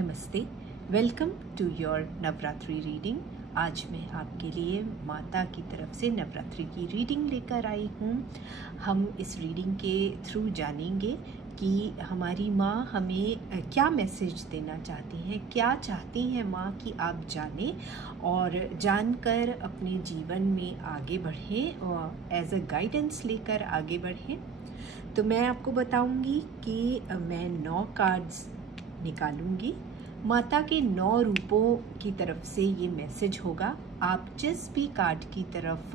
नमस्ते, welcome to your Navratri reading. आज मैं आपके लिए माता की तरफ से नवरात्रि की रीडिंग लेकर आई हूँ। हम इस रीडिंग के थ्रू जानेंगे कि हमारी माँ हमें क्या मैसेज देना चाहती हैं, क्या चाहती हैं माँ कि आप जानें और जानकर अपने जीवन में आगे बढ़ें और एज अ गाइडेंस लेकर आगे बढ़ें। तो मैं आपको बताऊंगी कि मैं 9 कार्ड्स निकालूंगी। माता के 9 रूपों की तरफ से ये मैसेज होगा। आप जिस भी कार्ड की तरफ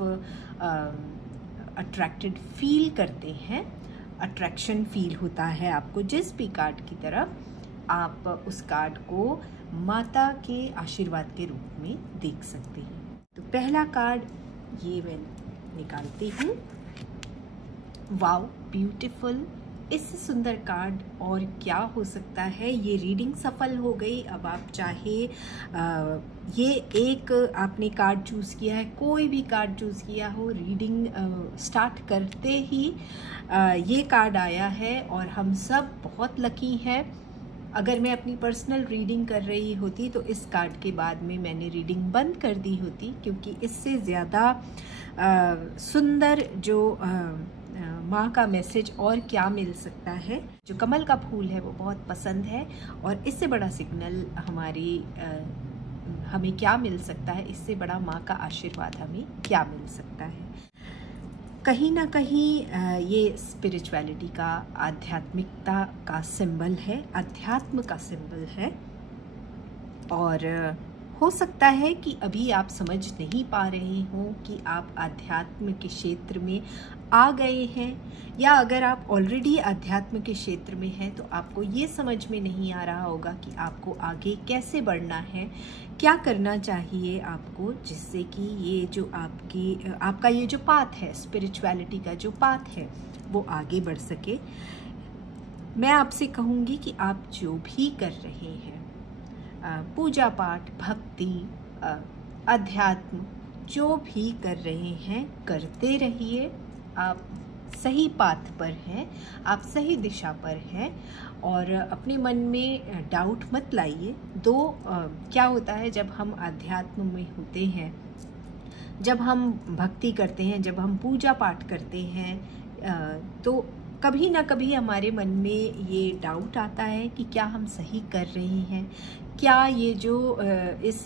अट्रैक्टेड फील करते हैं, अट्रैक्शन फील होता है आपको जिस भी कार्ड की तरफ, आप उस कार्ड को माता के आशीर्वाद के रूप में देख सकते हैं। तो पहला कार्ड ये मैं निकालती हूँ। Wow, beautiful. इससे सुंदर कार्ड और क्या हो सकता है। ये रीडिंग सफल हो गई। अब आप चाहे ये एक आपने कार्ड चूज़ किया है, कोई भी कार्ड चूज़ किया हो, रीडिंग स्टार्ट करते ही ये कार्ड आया है और हम सब बहुत लकी हैं। अगर मैं अपनी पर्सनल रीडिंग कर रही होती तो इस कार्ड के बाद में मैंने रीडिंग बंद कर दी होती, क्योंकि इससे ज़्यादा सुंदर जो माँ का मैसेज और क्या मिल सकता है। जो कमल का फूल है वो बहुत पसंद है और इससे बड़ा सिग्नल हमें क्या मिल सकता है, इससे बड़ा माँ का आशीर्वाद हमें क्या मिल सकता है। कहीं ना कहीं ये स्पिरिचुअलिटी का, आध्यात्मिकता का सिंबल है, अध्यात्म का सिंबल है। और हो सकता है कि अभी आप समझ नहीं पा रहे हो कि आप अध्यात्म के क्षेत्र में आ गए हैं, या अगर आप ऑलरेडी अध्यात्म के क्षेत्र में हैं तो आपको ये समझ में नहीं आ रहा होगा कि आपको आगे कैसे बढ़ना है, क्या करना चाहिए आपको, जिससे कि ये जो आपका ये जो पाथ है, स्पिरिचुअलिटी का जो पाथ है, वो आगे बढ़ सके। मैं आपसे कहूँगी कि आप जो भी कर रहे हैं, पूजा पाठ, भक्ति, अध्यात्म, जो भी कर रहे हैं करते रहिए। आप सही पाथ पर हैं, आप सही दिशा पर हैं और अपने मन में डाउट मत लाइए। क्या होता है जब हम अध्यात्म में होते हैं, जब हम भक्ति करते हैं, जब हम पूजा पाठ करते हैं, तो कभी ना कभी हमारे मन में ये डाउट आता है कि क्या हम सही कर रहे हैं, क्या ये जो इस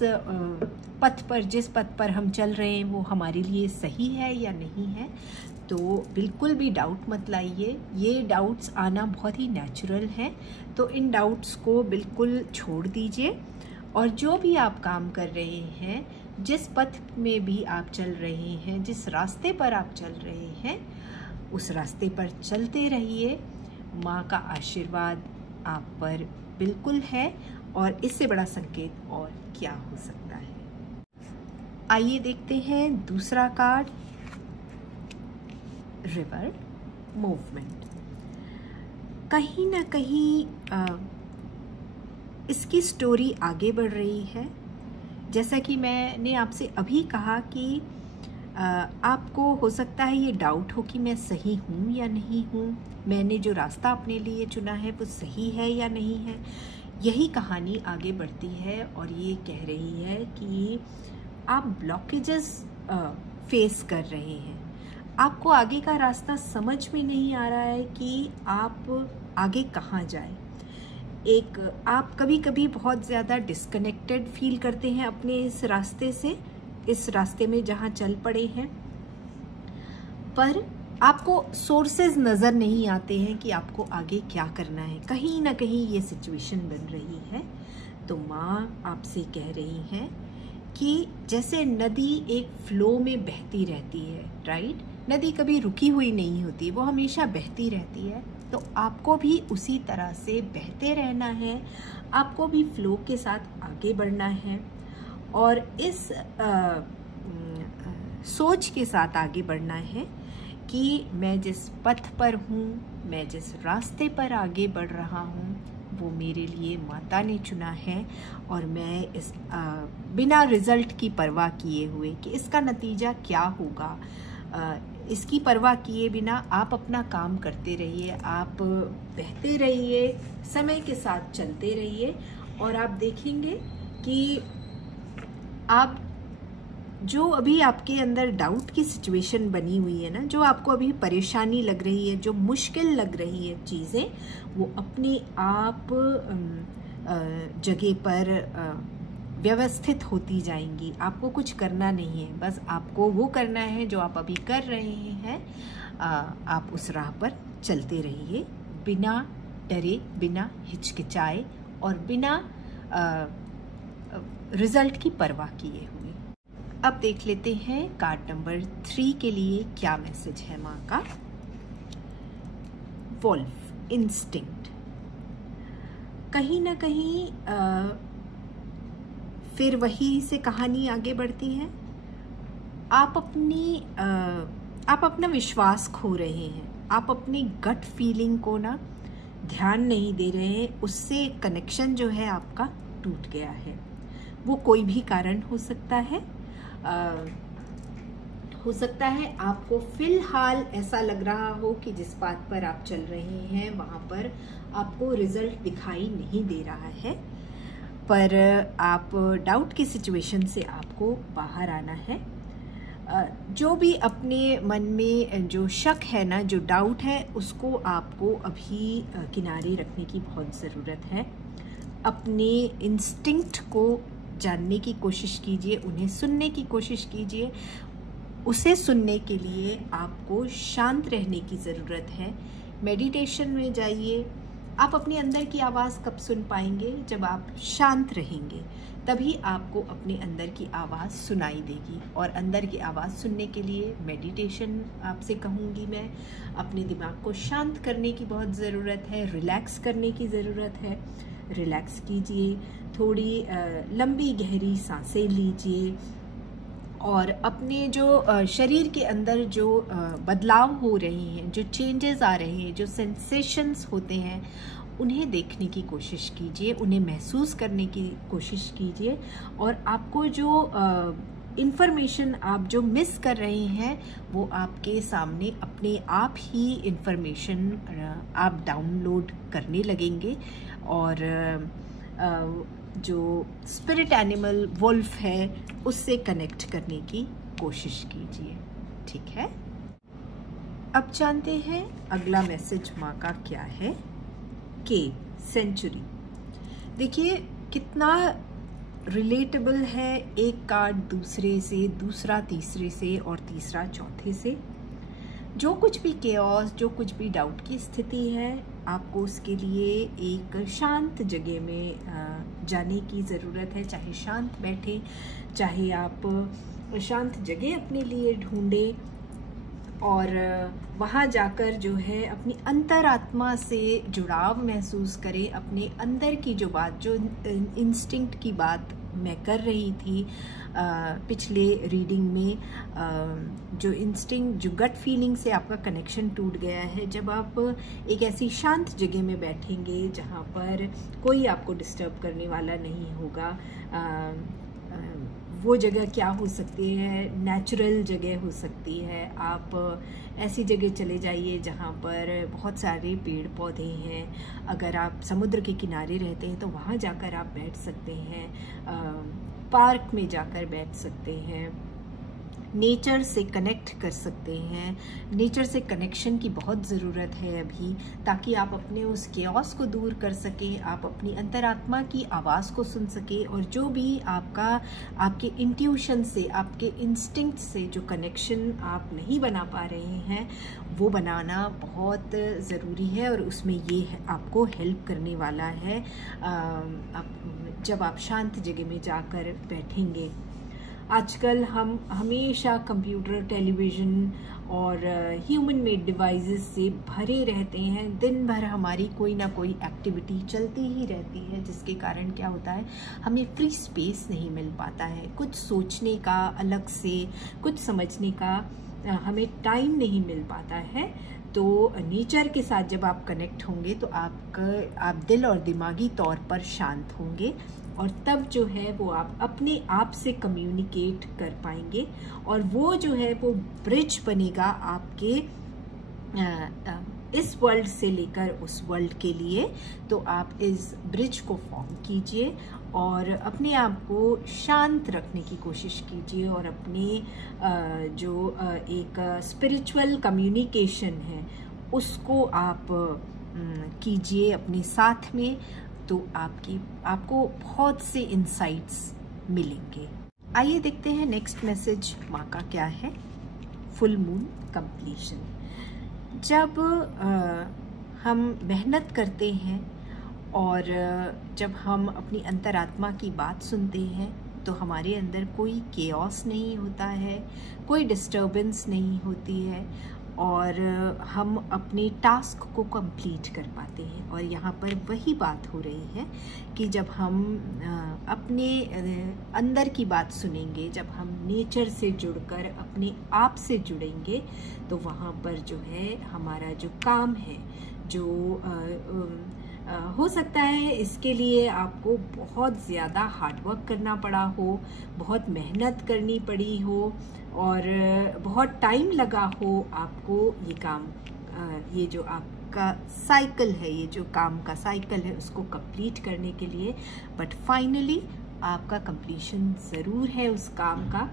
पथ पर, जिस पथ पर हम चल रहे हैं वो हमारे लिए सही है या नहीं है। तो बिल्कुल भी डाउट मत लाइए। ये डाउट्स आना बहुत ही नेचुरल है, तो इन डाउट्स को बिल्कुल छोड़ दीजिए और जो भी आप काम कर रहे हैं, जिस पथ में भी आप चल रहे हैं, जिस रास्ते पर आप चल रहे हैं, उस रास्ते पर चलते रहिए। माँ का आशीर्वाद आप पर बिल्कुल है और इससे बड़ा संकेत और क्या हो सकता है। आइए देखते हैं दूसरा कार्ड, रिवर मूवमेंट। कहीं ना कहीं इसकी स्टोरी आगे बढ़ रही है। जैसा कि मैंने आपसे अभी कहा कि आपको हो सकता है ये डाउट हो कि मैं सही हूँ या नहीं हूँ, मैंने जो रास्ता अपने लिए चुना है वो सही है या नहीं है। यही कहानी आगे बढ़ती है और ये कह रही है कि आप ब्लॉकेजेस फेस कर रहे हैं, आपको आगे का रास्ता समझ में नहीं आ रहा है कि आप आगे कहाँ जाएं। आप कभी कभी बहुत ज़्यादा डिस्कनेक्टेड फील करते हैं अपने इस रास्ते से, इस रास्ते में जहाँ चल पड़े हैं, पर आपको सोर्सेज नज़र नहीं आते हैं कि आपको आगे क्या करना है। कहीं ना कहीं ये सिचुएशन बन रही है। तो माँ आपसे कह रही हैं कि जैसे नदी एक फ्लो में बहती रहती है, राइट? नदी कभी रुकी हुई नहीं होती, वो हमेशा बहती रहती है। तो आपको भी उसी तरह से बहते रहना है, आपको भी फ्लो के साथ आगे बढ़ना है और इस सोच के साथ आगे बढ़ना है कि मैं जिस पथ पर हूँ, मैं जिस रास्ते पर आगे बढ़ रहा हूँ, वो मेरे लिए माता ने चुना है और मैं इस बिना रिजल्ट की परवाह किए हुए कि इसका नतीजा क्या होगा, इसकी परवाह किए बिना आप अपना काम करते रहिए, आप बहते रहिए, समय के साथ चलते रहिए और आप देखेंगे कि आप जो अभी आपके अंदर डाउट की सिचुएशन बनी हुई है ना, जो आपको अभी परेशानी लग रही है, जो मुश्किल लग रही है चीज़ें, वो अपने आप जगह पर व्यवस्थित होती जाएंगी। आपको कुछ करना नहीं है, बस आपको वो करना है जो आप अभी कर रहे हैं। आप उस राह पर चलते रहिए, बिना डरे, बिना हिचकिचाए और बिना रिजल्ट की परवाह किए हुए। अब देख लेते हैं कार्ड नंबर 3 के लिए क्या मैसेज है माँ का। Wolf, instinct. कहीं ना कहीं फिर वही से कहानी आगे बढ़ती है। आप अपना विश्वास खो रहे हैं, आप अपनी गट फीलिंग को ना ध्यान नहीं दे रहे हैं, उससे कनेक्शन जो है आपका टूट गया है। वो कोई भी कारण हो सकता है। हो सकता है आपको फिलहाल ऐसा लग रहा हो कि जिस बात पर आप चल रहे हैं वहाँ पर आपको रिजल्ट दिखाई नहीं दे रहा है, पर आप डाउट की सिचुएशन से आपको बाहर आना है। जो भी अपने मन में जो शक है ना, जो डाउट है, उसको आपको अभी किनारे रखने की बहुत ज़रूरत है। अपने इंस्टिंक्ट को जानने की कोशिश कीजिए, उन्हें सुनने की कोशिश कीजिए। उसे सुनने के लिए आपको शांत रहने की ज़रूरत है। मेडिटेशन में जाइए। आप अपने अंदर की आवाज़ कब सुन पाएंगे? जब आप शांत रहेंगे, तभी आपको अपने अंदर की आवाज़ सुनाई देगी। और अंदर की आवाज़ सुनने के लिए मेडिटेशन आपसे कहूँगी मैं। अपने दिमाग को शांत करने की बहुत ज़रूरत है, रिलैक्स करने की ज़रूरत है। रिलैक्स कीजिए, थोड़ी लंबी गहरी सांसें लीजिए और अपने जो शरीर के अंदर जो बदलाव हो रहे हैं, जो चेंजेस आ रहे हैं, जो सेंसेशंस होते हैं, उन्हें देखने की कोशिश कीजिए, उन्हें महसूस करने की कोशिश कीजिए। और आपको जो इन्फॉर्मेशन आप जो मिस कर रहे हैं, वो आपके सामने अपने आप ही इन्फॉर्मेशन आप डाउनलोड करने लगेंगे। और जो स्पिरिट एनिमल वुल्फ है, उससे कनेक्ट करने की कोशिश कीजिए। ठीक है, अब जानते हैं अगला मैसेज माँ का क्या है। केव, सेंचुरी। देखिए कितना रिलेटेबल है। एक कार्ड दूसरे से, दूसरा तीसरे से और तीसरा चौथे से। जो कुछ भी केओस, जो कुछ भी डाउट की स्थिति है, आपको उसके लिए एक शांत जगह में जाने की ज़रूरत है। चाहे शांत बैठे, चाहे आप शांत जगह अपने लिए ढूंढें और वहाँ जाकर जो है अपनी अंतरात्मा से जुड़ाव महसूस करें। अपने अंदर की जो बात, जो इंस्टिंक्ट की बात मैं कर रही थी पिछले रीडिंग में, जो इंस्टिंक्ट, जो गट फीलिंग से आपका कनेक्शन टूट गया है, जब आप एक ऐसी शांत जगह में बैठेंगे जहाँ पर कोई आपको डिस्टर्ब करने वाला नहीं होगा। वो जगह क्या हो सकती है? नेचुरल जगह हो सकती है। आप ऐसी जगह चले जाइए जहाँ पर बहुत सारे पेड़ पौधे हैं। अगर आप समुद्र के किनारे रहते हैं तो वहाँ जाकर आप बैठ सकते हैं। पार्क में जाकर बैठ सकते हैं। नेचर से कनेक्ट कर सकते हैं। नेचर से कनेक्शन की बहुत ज़रूरत है अभी, ताकि आप अपने उस केओस को दूर कर सकें, आप अपनी अंतरात्मा की आवाज़ को सुन सकें और जो भी आपके इंट्यूशन से, आपके इंस्टिंक्ट से जो कनेक्शन आप नहीं बना पा रहे हैं, वो बनाना बहुत ज़रूरी है। और उसमें ये आपको हेल्प करने वाला है जब आप शांत जगह में जाकर बैठेंगे। आजकल हम हमेशा कंप्यूटर, टेलीविज़न और ह्यूमन मेड डिवाइसेस से भरे रहते हैं। दिन भर हमारी कोई ना कोई एक्टिविटी चलती ही रहती है, जिसके कारण क्या होता है, हमें फ्री स्पेस नहीं मिल पाता है। कुछ सोचने का, अलग से कुछ समझने का हमें टाइम नहीं मिल पाता है। तो नेचर के साथ जब आप कनेक्ट होंगे तो आप दिल और दिमागी तौर पर शांत होंगे और तब जो है वो आप अपने आप से कम्युनिकेट कर पाएंगे और वो जो है वो ब्रिज बनेगा आपके इस वर्ल्ड से लेकर उस वर्ल्ड के लिए, तो आप इस ब्रिज को फॉर्म कीजिए और अपने आप को शांत रखने की कोशिश कीजिए और अपने जो एक स्पिरिचुअल कम्युनिकेशन है उसको आप कीजिए अपने साथ में, तो आपको बहुत से इंसाइट्स मिलेंगे। आइए देखते हैं नेक्स्ट मैसेज माँ का क्या है। Full moon completion. जब हम मेहनत करते हैं और जब हम अपनी अंतरात्मा की बात सुनते हैं तो हमारे अंदर कोई केओस नहीं होता है, कोई डिस्टर्बेंस नहीं होती है और हम अपने टास्क को कंप्लीट कर पाते हैं। और यहाँ पर वही बात हो रही है कि जब हम अपने अंदर की बात सुनेंगे, जब हम नेचर से जुड़कर अपने आप से जुड़ेंगे, तो वहाँ पर जो है हमारा जो काम है, जो हो सकता है इसके लिए आपको बहुत ज़्यादा हार्डवर्क करना पड़ा हो, बहुत मेहनत करनी पड़ी हो और बहुत टाइम लगा हो आपको ये काम, ये जो आपका साइकिल है, ये जो काम का साइकिल है उसको कंप्लीट करने के लिए, बट फाइनली आपका कंप्लीशन ज़रूर है उस काम का।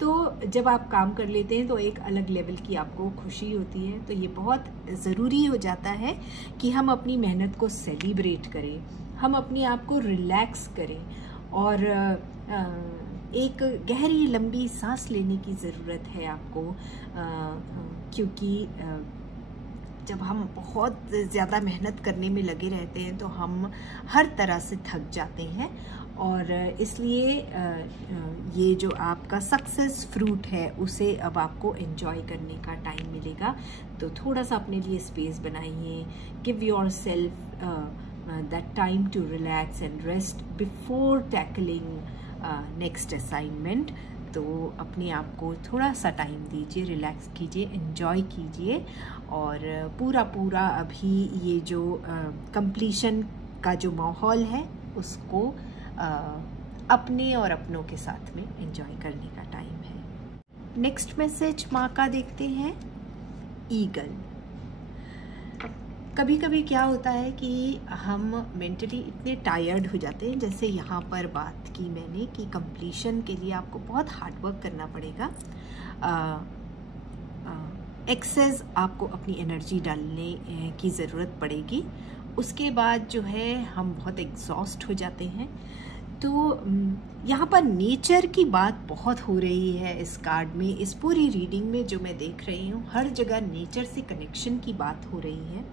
तो जब आप काम कर लेते हैं तो एक अलग लेवल की आपको खुशी होती है। तो ये बहुत ज़रूरी हो जाता है कि हम अपनी मेहनत को सेलिब्रेट करें, हम अपने आप को रिलैक्स करें और एक गहरी लंबी सांस लेने की ज़रूरत है आपको, क्योंकि जब हम बहुत ज़्यादा मेहनत करने में लगे रहते हैं तो हम हर तरह से थक जाते हैं और इसलिए ये जो आपका सक्सेस फ्रूट है उसे अब आपको एंजॉय करने का टाइम मिलेगा। तो थोड़ा सा अपने लिए स्पेस बनाइए, give yourself that time to relax and rest before tackling next assignment. तो अपने आप को थोड़ा सा टाइम दीजिए, रिलैक्स कीजिए, एंजॉय कीजिए और पूरा अभी ये जो कंप्लीशन का जो माहौल है उसको अपने और अपनों के साथ में एंजॉय करने का टाइम है। नेक्स्ट मैसेज माँ का देखते हैं। ईगल। कभी कभी क्या होता है कि हम मेंटली इतने टायर्ड हो जाते हैं, जैसे यहाँ पर बात की मैंने कि कंप्लीशन के लिए आपको बहुत हार्डवर्क करना पड़ेगा, एक्सेस आपको अपनी एनर्जी डालने की ज़रूरत पड़ेगी। उसके बाद जो है हम बहुत एग्जॉस्ट हो जाते हैं। तो यहाँ पर नेचर की बात बहुत हो रही है इस कार्ड में, इस पूरी रीडिंग में जो मैं देख रही हूँ हर जगह नेचर से कनेक्शन की बात हो रही है।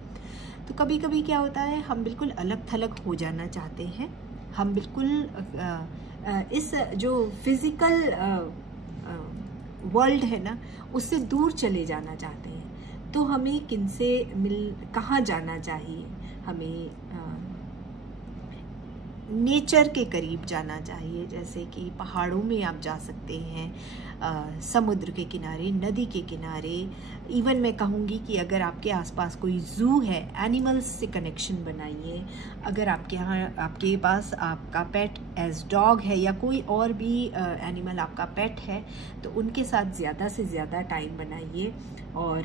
तो कभी कभी क्या होता है हम बिल्कुल अलग थलग हो जाना चाहते हैं, हम बिल्कुल इस जो फिज़िकल वर्ल्ड है ना उससे दूर चले जाना चाहते हैं। तो हमें किनसे कहाँ जाना चाहिए? हमें नेचर के करीब जाना चाहिए, जैसे कि पहाड़ों में आप जा सकते हैं, समुद्र के किनारे, नदी के किनारे। इवन मैं कहूँगी कि अगर आपके आसपास कोई ज़ू है, एनिमल्स से कनेक्शन बनाइए। अगर आपके पास आपका पेट एज डॉग है या कोई और भी एनिमल आपका पेट है तो उनके साथ ज़्यादा से ज़्यादा टाइम बनाइए और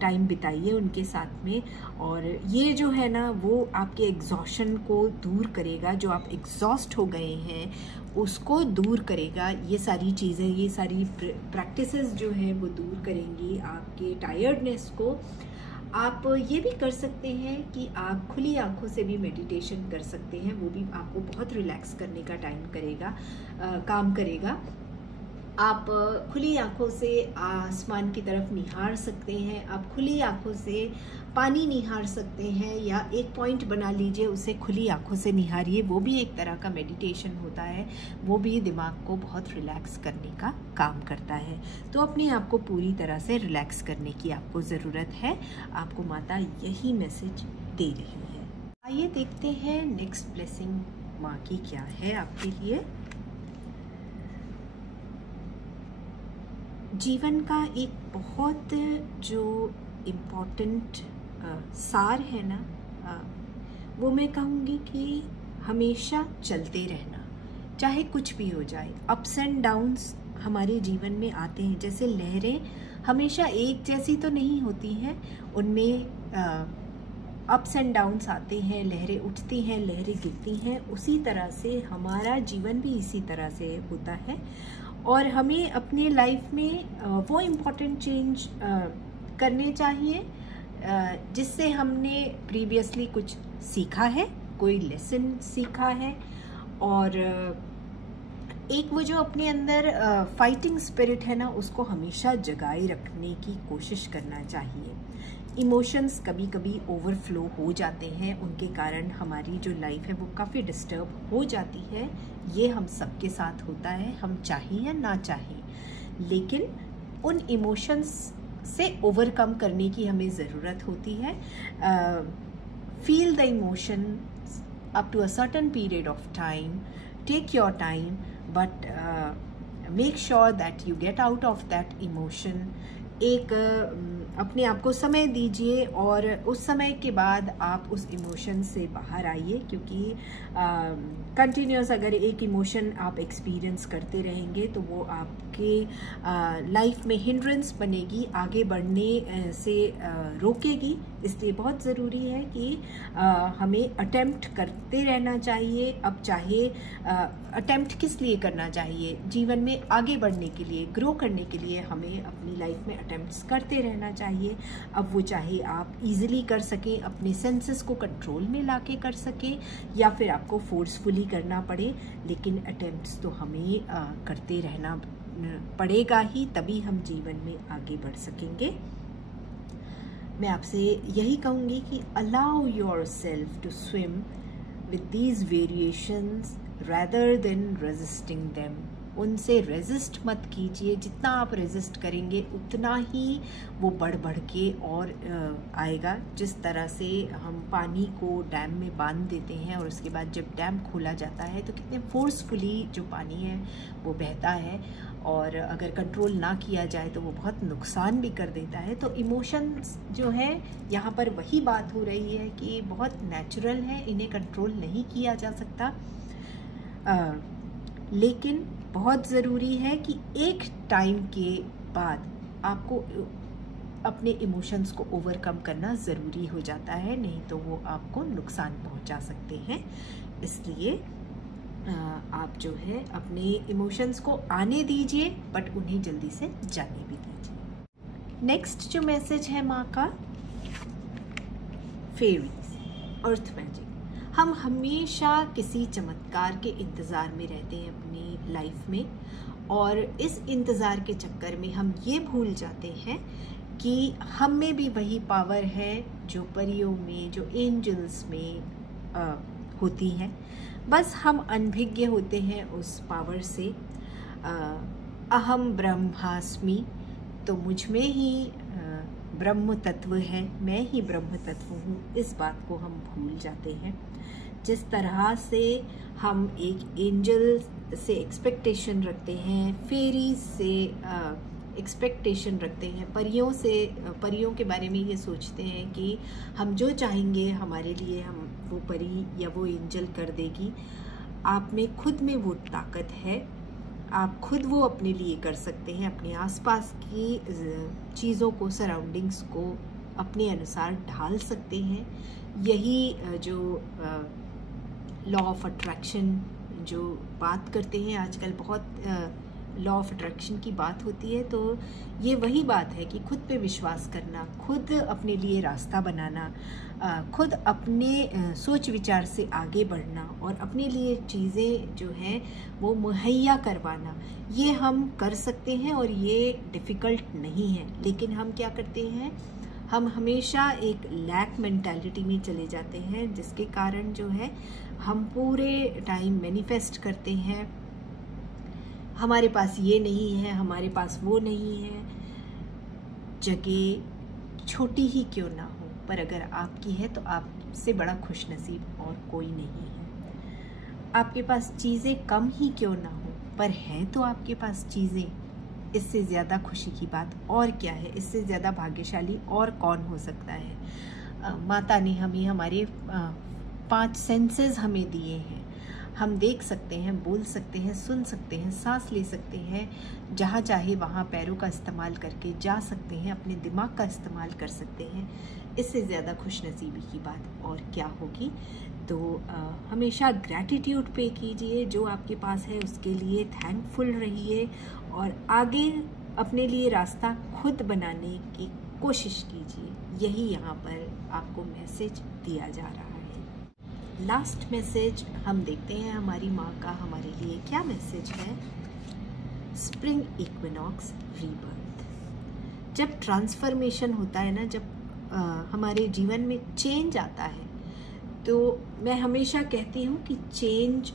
टाइम बिताइए उनके साथ में। और ये जो है ना वो आपके एग्जॉशन को दूर करेगा, जो आप एग्जॉस्ट हो गए हैं उसको दूर करेगा। ये सारी चीज़ें, ये सारी प्रैक्टिसेस जो हैं वो दूर करेंगी आपके टायर्डनेस को। आप ये भी कर सकते हैं कि आप खुली आंखों से भी मेडिटेशन कर सकते हैं, वो भी आपको बहुत रिलैक्स करने का काम करेगा। आप खुली आंखों से आसमान की तरफ निहार सकते हैं, आप खुली आंखों से पानी निहार सकते हैं, या एक पॉइंट बना लीजिए उसे खुली आंखों से निहारिए। वो भी एक तरह का मेडिटेशन होता है, वो भी दिमाग को बहुत रिलैक्स करने का काम करता है। तो अपने आप को पूरी तरह से रिलैक्स करने की आपको ज़रूरत है। आपको माता यही मैसेज दे रही है। आइए देखते हैं नेक्स्ट ब्लेसिंग माँ की क्या है आपके लिए। जीवन का एक बहुत जो इम्पोर्टेंट सार है ना, वो मैं कहूँगी कि हमेशा चलते रहना, चाहे कुछ भी हो जाए। अप्स एंड डाउन्स हमारे जीवन में आते हैं, जैसे लहरें हमेशा एक जैसी तो नहीं होती हैं, उनमें अप्स एंड डाउन्स आते हैं, लहरें उठती हैं, लहरें गिरती हैं, उसी तरह से हमारा जीवन भी इसी तरह से होता है। और हमें अपने लाइफ में वो इम्पोर्टेंट चेंज करने चाहिए जिससे हमने प्रीवियसली कुछ सीखा है, कोई लेसन सीखा है, और एक वो जो अपने अंदर फाइटिंग स्पिरिट है ना, उसको हमेशा जगाए रखने की कोशिश करना चाहिए। इमोशंस कभी कभी ओवरफ्लो हो जाते हैं, उनके कारण हमारी जो लाइफ है वो काफ़ी डिस्टर्ब हो जाती है। ये हम सबके साथ होता है, हम चाहें या ना चाहें, लेकिन उन इमोशंस से ओवरकम करने की हमें ज़रूरत होती है। Feel the emotion up to a certain period of time, take your time, but make sure that you get out of that emotion. एक अपने आप को समय दीजिए और उस समय के बाद आप उस इमोशन से बाहर आइए, क्योंकि कंटिन्यूस अगर एक इमोशन आप एक्सपीरियंस करते रहेंगे तो वो आपके लाइफ में हिंड्रेंस बनेगी, आगे बढ़ने से रोकेगी। इसलिए बहुत ज़रूरी है कि हमें अटेम्प्ट करते रहना चाहिए। अब चाहे अटेम्प्ट किस लिए करना चाहिए, जीवन में आगे बढ़ने के लिए, ग्रो करने के लिए हमें अपनी लाइफ में अटेम्प्ट्स करते रहना चाहिए। अब वो चाहे आप इजीली कर सकें, अपने सेंसेस को कंट्रोल में लाके कर सकें, या फिर आपको फोर्सफुली करना पड़े, लेकिन अटेम्प्ट्स तो हमें करते रहना पड़ेगा ही, तभी हम जीवन में आगे बढ़ सकेंगे। मैं आपसे यही कहूँगी कि allow yourself to swim with these variations rather than resisting them. उनसे रेजिस्ट मत कीजिए, जितना आप रेजिस्ट करेंगे उतना ही वो बढ़ बढ़ के और आएगा। जिस तरह से हम पानी को डैम में बांध देते हैं और उसके बाद जब डैम खोला जाता है तो कितने फोर्सफुली जो पानी है वो बहता है, और अगर कंट्रोल ना किया जाए तो वो बहुत नुकसान भी कर देता है। तो इमोशंस जो है यहाँ पर वही बात हो रही है कि बहुत नेचुरल है, इन्हें कंट्रोल नहीं किया जा सकता, लेकिन बहुत ज़रूरी है कि एक टाइम के बाद आपको अपने इमोशंस को ओवरकम करना ज़रूरी हो जाता है, नहीं तो वो आपको नुकसान पहुंचा सकते हैं। इसलिए आप जो है अपने इमोशंस को आने दीजिए, बट उन्हें जल्दी से जाने भी दीजिए। नेक्स्ट जो मैसेज है माँ का, फेरीज, अर्थ मैजिक। हम हमेशा किसी चमत्कार के इंतज़ार में रहते हैं अपनी लाइफ में, और इस इंतज़ार के चक्कर में हम ये भूल जाते हैं कि हम में भी वही पावर है जो परियों में, जो एंजल्स में होती है। बस हम अनभिज्ञ होते हैं उस पावर से। अहम ब्रह्मास्मि, तो मुझ में ही ब्रह्म तत्व है, मैं ही ब्रह्म तत्व हूँ, इस बात को हम भूल जाते हैं। जिस तरह से हम एक एंजल से एक्सपेक्टेशन रखते हैं, फेरीज से एक्सपेक्टेशन रखते हैं, परियों से, परियों के बारे में ये सोचते हैं कि हम जो चाहेंगे हमारे लिए हम वो परी या वो एंजल कर देगी। आप में खुद में वो ताकत है, आप खुद वो अपने लिए कर सकते हैं। अपने आसपास की चीज़ों को, सराउंडिंग्स को अपने अनुसार ढाल सकते हैं। यही जो लॉ ऑफ अट्रैक्शन जो बात करते हैं आजकल, बहुत लॉ ऑफ अट्रैक्शन की बात होती है, तो ये वही बात है कि खुद पे विश्वास करना, खुद अपने लिए रास्ता बनाना, खुद अपने सोच विचार से आगे बढ़ना और अपने लिए चीज़ें जो हैं वो मुहैया करवाना, ये हम कर सकते हैं और ये डिफ़िकल्ट नहीं है। लेकिन हम क्या करते हैं, हम हमेशा एक लैक मेंटालिटी में चले जाते हैं, जिसके कारण जो है हम पूरे टाइम मैनिफेस्ट करते हैं, हमारे पास ये नहीं है, हमारे पास वो नहीं है। जगह छोटी ही क्यों ना हो, पर अगर आपकी है तो आपसे बड़ा खुशनसीब और कोई नहीं है। आपके पास चीज़ें कम ही क्यों ना हो, पर हैं तो आपके पास चीज़ें, इससे ज़्यादा खुशी की बात और क्या है, इससे ज़्यादा भाग्यशाली और कौन हो सकता है। माता ने हमें हमारे 5 सेंसेस हमें दिए हैं, हम देख सकते हैं, बोल सकते हैं, सुन सकते हैं, सांस ले सकते हैं, जहाँ चाहे वहाँ पैरों का इस्तेमाल करके जा सकते हैं, अपने दिमाग का इस्तेमाल कर सकते हैं। इससे ज़्यादा खुशनसीबी की बात और क्या होगी। तो हमेशा ग्रैटिट्यूड पे कीजिए, जो आपके पास है उसके लिए थैंकफुल रहिए और आगे अपने लिए रास्ता खुद बनाने की कोशिश कीजिए। यही यहाँ पर आपको मैसेज दिया जा रहा है। लास्ट मैसेज हम देखते हैं हमारी माँ का हमारे लिए क्या मैसेज है। Spring equinox rebirth. जब ट्रांसफॉर्मेशन होता है ना, जब हमारे जीवन में चेंज आता है, तो मैं हमेशा कहती हूँ कि चेंज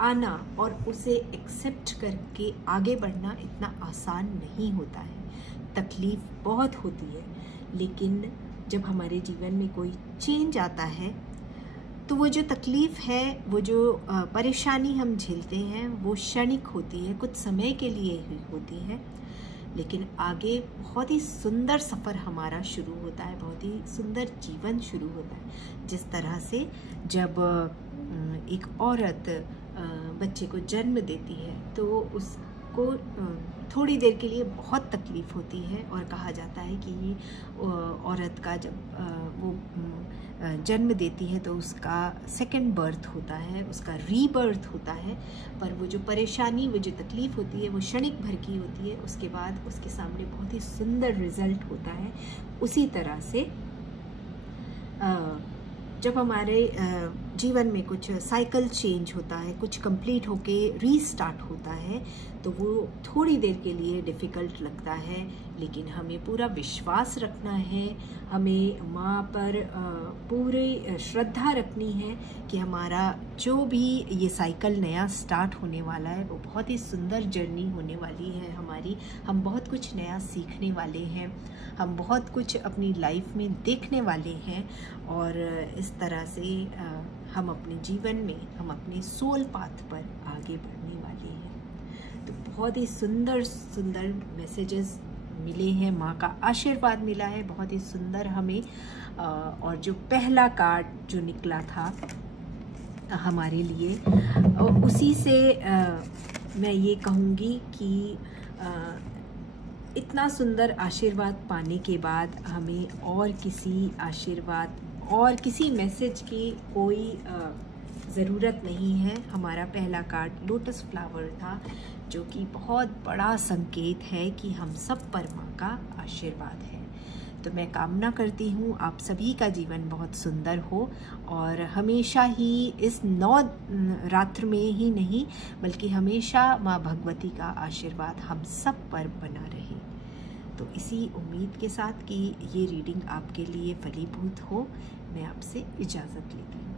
आना और उसे एक्सेप्ट करके आगे बढ़ना इतना आसान नहीं होता है। तकलीफ बहुत होती है, लेकिन जब हमारे जीवन में कोई चेंज आता है तो वो जो तकलीफ़ है, वो जो परेशानी हम झेलते हैं, वो क्षणिक होती है, कुछ समय के लिए ही होती है, लेकिन आगे बहुत ही सुंदर सफ़र हमारा शुरू होता है, बहुत ही सुंदर जीवन शुरू होता है। जिस तरह से जब एक औरत बच्चे को जन्म देती है तो उसको थोड़ी देर के लिए बहुत तकलीफ़ होती है और कहा जाता है कि ये औरत का जब वो जन्म देती है तो उसका सेकंड बर्थ होता है, उसका रीबर्थ होता है। पर वो जो परेशानी, वो जो तकलीफ़ होती है, वो क्षणिक भर की होती है। उसके बाद उसके सामने बहुत ही सुंदर रिज़ल्ट होता है। उसी तरह से जब हमारे जीवन में कुछ साइकिल चेंज होता है, कुछ कंप्लीट होके रीस्टार्ट होता है, तो वो थोड़ी देर के लिए डिफ़िकल्ट लगता है, लेकिन हमें पूरा विश्वास रखना है, हमें माँ पर पूरी श्रद्धा रखनी है कि हमारा जो भी ये साइकिल नया स्टार्ट होने वाला है वो बहुत ही सुंदर जर्नी होने वाली है हमारी। हम बहुत कुछ नया सीखने वाले हैं, हम बहुत कुछ अपनी लाइफ में देखने वाले हैं और इस तरह से हम अपने जीवन में, हम अपने सोल पाथ पर आगे बढ़ने वाले हैं। तो बहुत ही सुंदर सुंदर मैसेजेस मिले हैं, माँ का आशीर्वाद मिला है बहुत ही सुंदर हमें। और जो पहला कार्ड जो निकला था हमारे लिए, उसी से मैं ये कहूँगी कि इतना सुंदर आशीर्वाद पाने के बाद हमें और किसी आशीर्वाद और किसी मैसेज की कोई ज़रूरत नहीं है। हमारा पहला कार्ड लोटस फ्लावर था, जो कि बहुत बड़ा संकेत है कि हम सब पर माँ का आशीर्वाद है। तो मैं कामना करती हूँ आप सभी का जीवन बहुत सुंदर हो और हमेशा ही इस नवरात्र में ही नहीं बल्कि हमेशा माँ भगवती का आशीर्वाद हम सब पर बना रहे। तो इसी उम्मीद के साथ कि ये रीडिंग आपके लिए फलीभूत हो, मैं आपसे इजाज़त लेती हूँ।